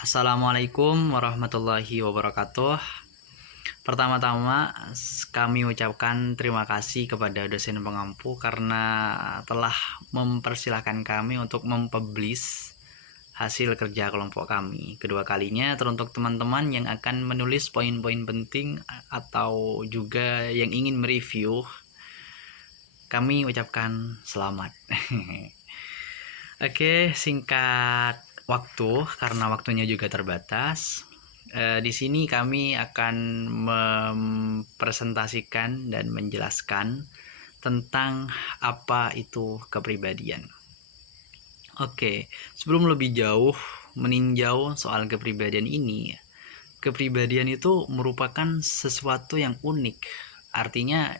Assalamualaikum warahmatullahi wabarakatuh. Pertama-tama kami ucapkan terima kasih kepada dosen pengampu karena telah mempersilahkan kami untuk mempublish hasil kerja kelompok kami. Kedua kalinya teruntuk teman-teman yang akan menulis poin-poin penting atau juga yang ingin mereview, kami ucapkan selamat. Oke, singkat waktu karena waktunya juga terbatas. Di sini kami akan mempresentasikan dan menjelaskan tentang apa itu kepribadian. Oke, sebelum lebih jauh meninjau soal kepribadian ini, kepribadian itu merupakan sesuatu yang unik. Artinya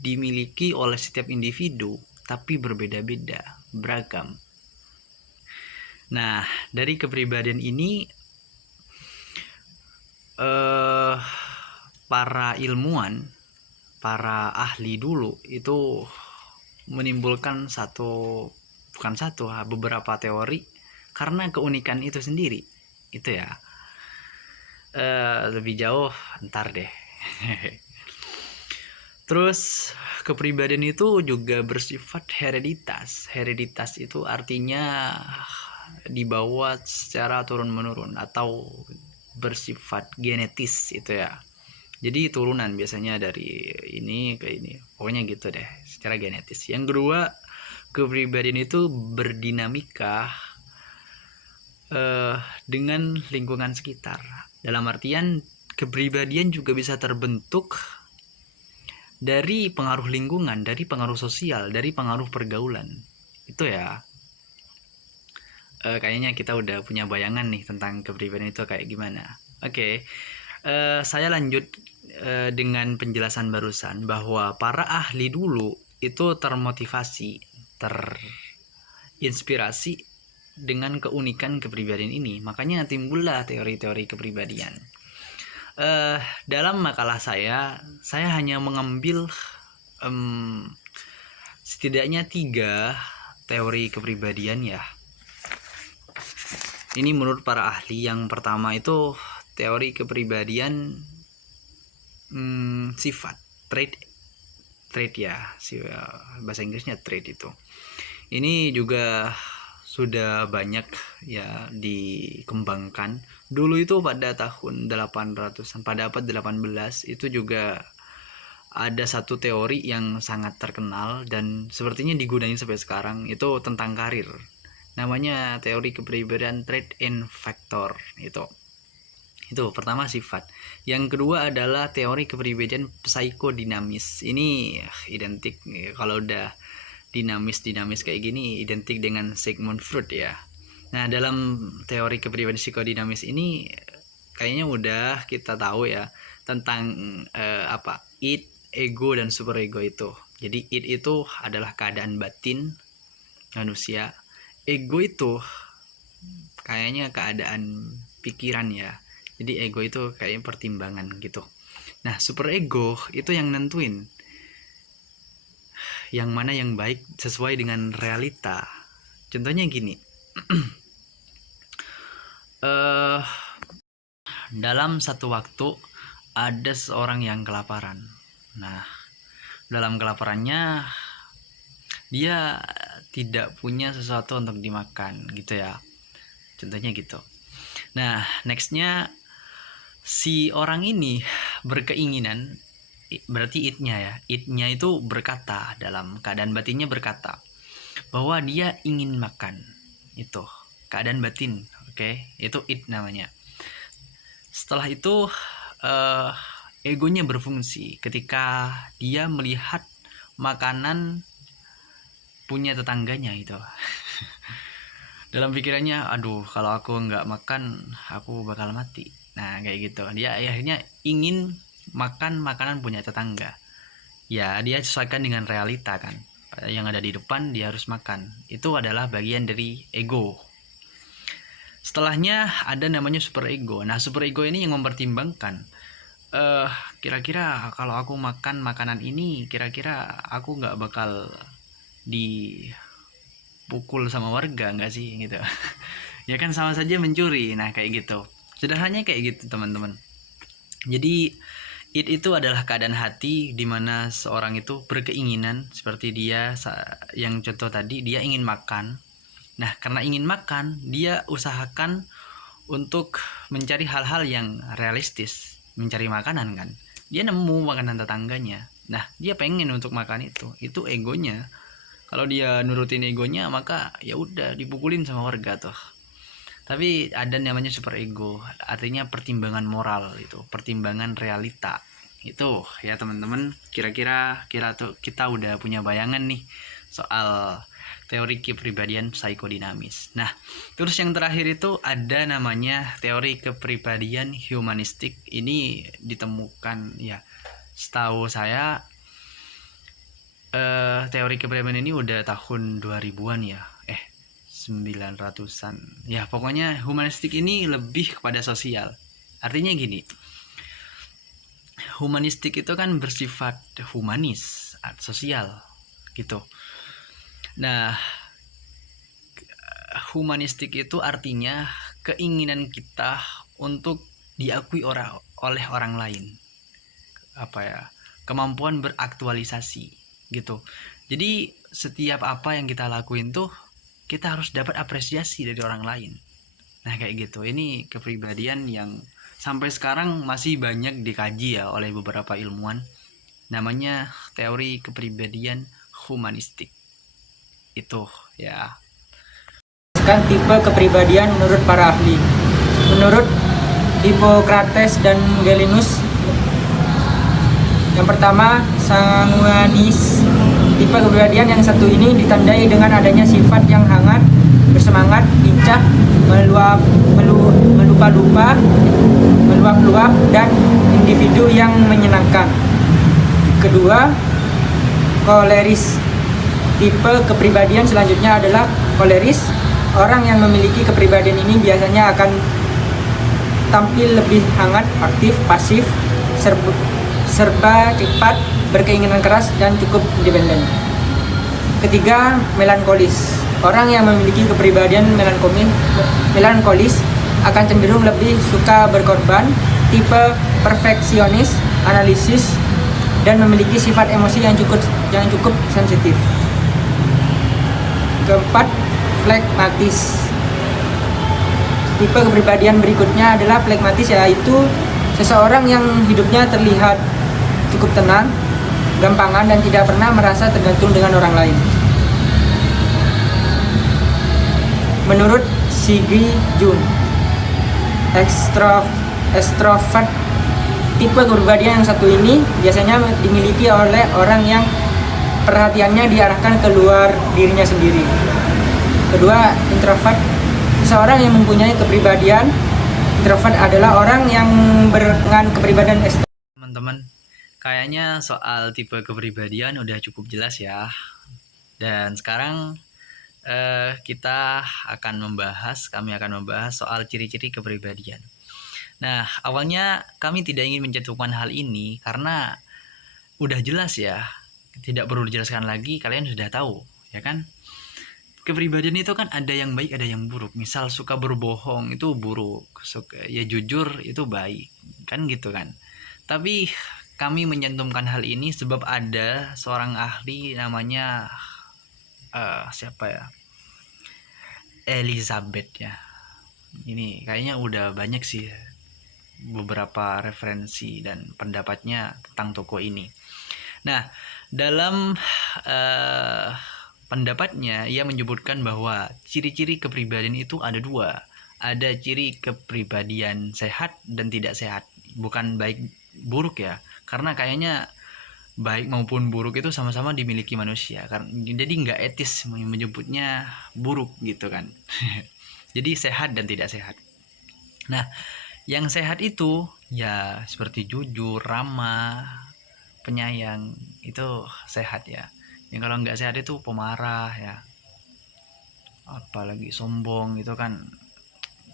dimiliki oleh setiap individu, tapi berbeda-beda, beragam. Nah, dari kepribadian ini para ilmuwan, para ahli dulu itu menimbulkan beberapa teori karena keunikan itu sendiri. Itu ya. Lebih jauh ntar deh. Terus kepribadian itu juga bersifat hereditas. Hereditas itu artinya dibawa secara turun-menurun atau bersifat genetis itu ya. Jadi turunan biasanya dari ini ke ini. Pokoknya gitu deh, secara genetis. Yang kedua, kepribadian itu berdinamika dengan lingkungan sekitar. Dalam artian kepribadian juga bisa terbentuk dari pengaruh lingkungan, dari pengaruh sosial, dari pengaruh pergaulan. Itu ya. Kayaknya kita udah punya bayangan nih tentang kepribadian itu kayak gimana. Oke. Saya lanjut dengan penjelasan barusan bahwa para ahli dulu itu termotivasi, terinspirasi dengan keunikan kepribadian ini. Makanya timbullah teori-teori kepribadian. Dalam makalah saya hanya mengambil setidaknya 3 teori kepribadian ya. Ini menurut para ahli. Yang pertama itu teori kepribadian sifat, trait ya, bahasa Inggrisnya trait itu. Ini juga sudah banyak ya dikembangkan. Dulu itu pada tahun 800-an, pada abad 18 itu juga ada satu teori yang sangat terkenal dan sepertinya digunain sampai sekarang, itu tentang karir. Namanya teori kepribadian trait and factor itu. Itu pertama sifat. Yang kedua adalah teori kepribadian psikodinamis. Ini identik kalau udah dinamis kayak gini identik dengan Sigmund Freud ya. Nah, dalam teori kepribadian psikodinamis ini kayaknya udah kita tahu ya tentang id, ego dan superego itu. Jadi id itu adalah keadaan batin manusia. Ego itu kayaknya keadaan pikiran ya. Jadi ego itu kayaknya pertimbangan gitu. Nah, superego itu yang nentuin yang mana yang baik sesuai dengan realita. Contohnya gini. Dalam satu waktu ada seorang yang kelaparan. Nah, dalam kelaparannya dia tidak punya sesuatu untuk dimakan gitu ya. Contohnya gitu. Nah, nextnya si orang ini berkeinginan, berarti idnya itu berkata, dalam keadaan batinnya berkata bahwa dia ingin makan. Itu keadaan batin, oke? Itu id namanya. Setelah itu egonya berfungsi ketika dia melihat makanan punya tetangganya itu. Dalam pikirannya, aduh kalau aku nggak makan aku bakal mati. Nah kayak gitu. Dia akhirnya ingin makan makanan punya tetangga. Ya dia sesuaikan dengan realita kan. Yang ada di depan dia harus makan. Itu adalah bagian dari ego. Setelahnya ada namanya superego. Nah superego ini yang mempertimbangkan kira-kira kalau aku makan makanan ini kira-kira aku nggak bakal dipukul sama warga nggak sih gitu. Ya kan sama saja mencuri. Nah, kayak gitu. Sederhananya kayak gitu, teman-teman. Jadi id itu adalah keadaan hati di mana seorang itu berkeinginan, seperti dia yang contoh tadi, dia ingin makan. Nah, karena ingin makan, dia usahakan untuk mencari hal-hal yang realistis, mencari makanan kan. Dia nemu makanan tetangganya. Nah, dia pengen untuk makan itu. Itu egonya. Kalau dia nurutin egonya, maka ya udah dipukulin sama warga tuh. Tapi ada namanya super ego, artinya pertimbangan moral itu, pertimbangan realita. Itu ya teman-teman, kira-kira kita udah punya bayangan nih soal teori kepribadian psikodinamis. Nah, terus yang terakhir itu ada namanya teori kepribadian humanistik. Ini ditemukan ya, setahu saya teori kepribadian ini udah tahun 2000-an ya. 900-an. Ya, pokoknya humanistik ini lebih kepada sosial. Artinya gini, humanistik itu kan bersifat humanis, sosial gitu. Nah, humanistik itu artinya keinginan kita untuk diakui oleh orang lain. Kemampuan beraktualisasi gitu. Jadi setiap apa yang kita lakuin tuh kita harus dapat apresiasi dari orang lain. Nah, kayak gitu. Ini kepribadian yang sampai sekarang masih banyak dikaji ya oleh beberapa ilmuwan. Namanya teori kepribadian humanistik. Itu ya. Kan tipe kepribadian menurut para ahli. Menurut Hippocrates dan Galenus, yang pertama sanguinis. Tipe kepribadian yang satu ini ditandai dengan adanya sifat yang hangat, bersemangat, lincah, meluap-luap, dan individu yang menyenangkan. Kedua, koleris. Tipe kepribadian selanjutnya adalah koleris. Orang yang memiliki kepribadian ini biasanya akan tampil lebih hangat, aktif, pasif, serba cepat, berkeinginan keras, dan cukup independen. Ketiga, melankolis. Orang yang memiliki kepribadian melankolis akan cenderung lebih suka berkorban, tipe perfeksionis, analisis, dan memiliki sifat emosi yang cukup sensitif. Keempat, flegmatis. Tipe kepribadian berikutnya adalah flegmatis, yaitu seseorang yang hidupnya terlihat cukup tenang, gampangan, dan tidak pernah merasa tergantung dengan orang lain. Menurut Siggy Jung, extrovert. Tipe kepribadian yang satu ini biasanya dimiliki oleh orang yang perhatiannya diarahkan keluar dirinya sendiri. Kedua, introvert. Seorang yang mempunyai kepribadian introvert adalah orang yang dengan kepribadian ekstrovert. Teman-teman, kayaknya soal tipe kepribadian udah cukup jelas ya. Dan sekarang kami akan membahas soal ciri-ciri kepribadian. Nah, awalnya kami tidak ingin mencantumkan hal ini karena udah jelas ya, tidak perlu dijelaskan lagi, kalian sudah tahu, ya kan? Kepribadian itu kan ada yang baik, ada yang buruk. Misal suka berbohong itu buruk, ya jujur itu baik, kan gitu kan. Tapi kami mencantumkan hal ini sebab ada seorang ahli namanya siapa ya? Elizabeth ya. Ini kayaknya udah banyak sih beberapa referensi dan pendapatnya tentang tokoh ini. Nah, dalam pendapatnya ia menyebutkan bahwa ciri-ciri kepribadian itu ada dua. Ada ciri kepribadian sehat dan tidak sehat. Bukan baik buruk ya. Karena kayaknya baik maupun buruk itu sama-sama dimiliki manusia. Jadi nggak etis menyebutnya buruk gitu kan. Jadi sehat dan tidak sehat. Nah, yang sehat itu ya seperti jujur, ramah, penyayang, itu sehat ya. Yang kalau nggak sehat itu pemarah ya, apalagi sombong, itu kan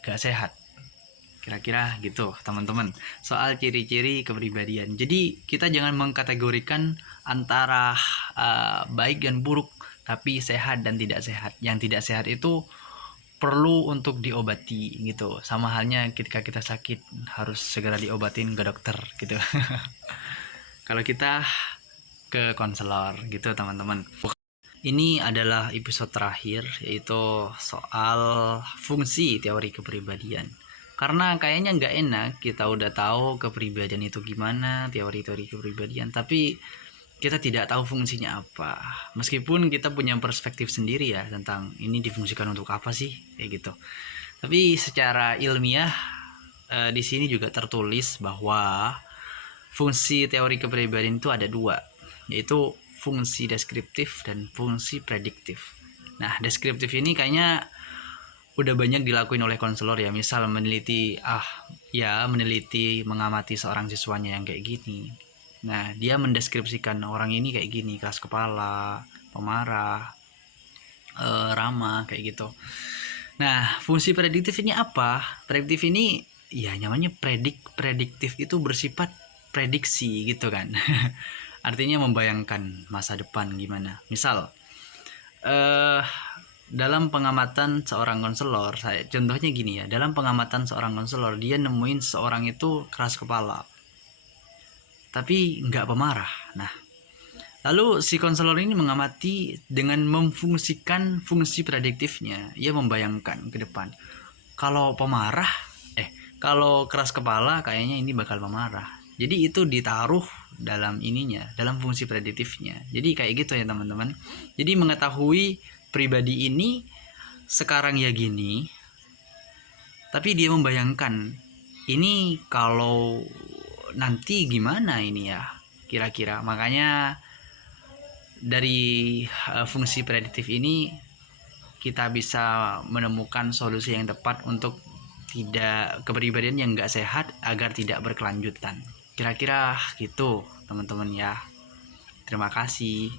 nggak sehat. Kira-kira gitu teman-teman soal ciri-ciri kepribadian. Jadi kita jangan mengkategorikan antara baik dan buruk, tapi sehat dan tidak sehat. Yang tidak sehat itu perlu untuk diobati gitu. Sama halnya ketika kita sakit harus segera diobatin ke dokter gitu. Kalau kita ke konselor gitu teman-teman. Ini adalah episode terakhir, yaitu soal fungsi teori kepribadian. Karena kayaknya nggak enak kita udah tahu kepribadian itu gimana, teori-teori kepribadian, tapi kita tidak tahu fungsinya apa. Meskipun kita punya perspektif sendiri ya tentang ini difungsikan untuk apa sih, kayak gitu. Tapi secara ilmiah di sini juga tertulis bahwa fungsi teori kepribadian itu ada dua, yaitu fungsi deskriptif dan fungsi prediktif. Nah, deskriptif ini kayaknya udah banyak dilakuin oleh konselor ya, misal meneliti mengamati seorang siswanya yang kayak gini. Nah, dia mendeskripsikan orang ini kayak gini, keras kepala, pemarah, ramah, kayak gitu. Nah, fungsi prediktif ini apa? Prediktif ini ya namanya prediktif itu bersifat prediksi gitu kan. Artinya membayangkan masa depan gimana. Misal dalam pengamatan seorang konselor, contohnya gini ya, dalam pengamatan seorang konselor dia nemuin seorang itu keras kepala tapi nggak pemarah. Nah, lalu si konselor ini mengamati dengan memfungsikan fungsi prediktifnya. Ia membayangkan ke depan, kalau keras kepala kayaknya ini bakal pemarah. Jadi itu ditaruh dalam dalam fungsi prediktifnya. Jadi kayak gitu ya teman-teman. Jadi mengetahui pribadi ini sekarang ya gini, tapi dia membayangkan ini kalau nanti gimana ini ya kira-kira. Makanya dari fungsi prediktif ini kita bisa menemukan solusi yang tepat untuk kepribadian yang nggak sehat agar tidak berkelanjutan. Kira-kira gitu teman-teman ya. Terima kasih.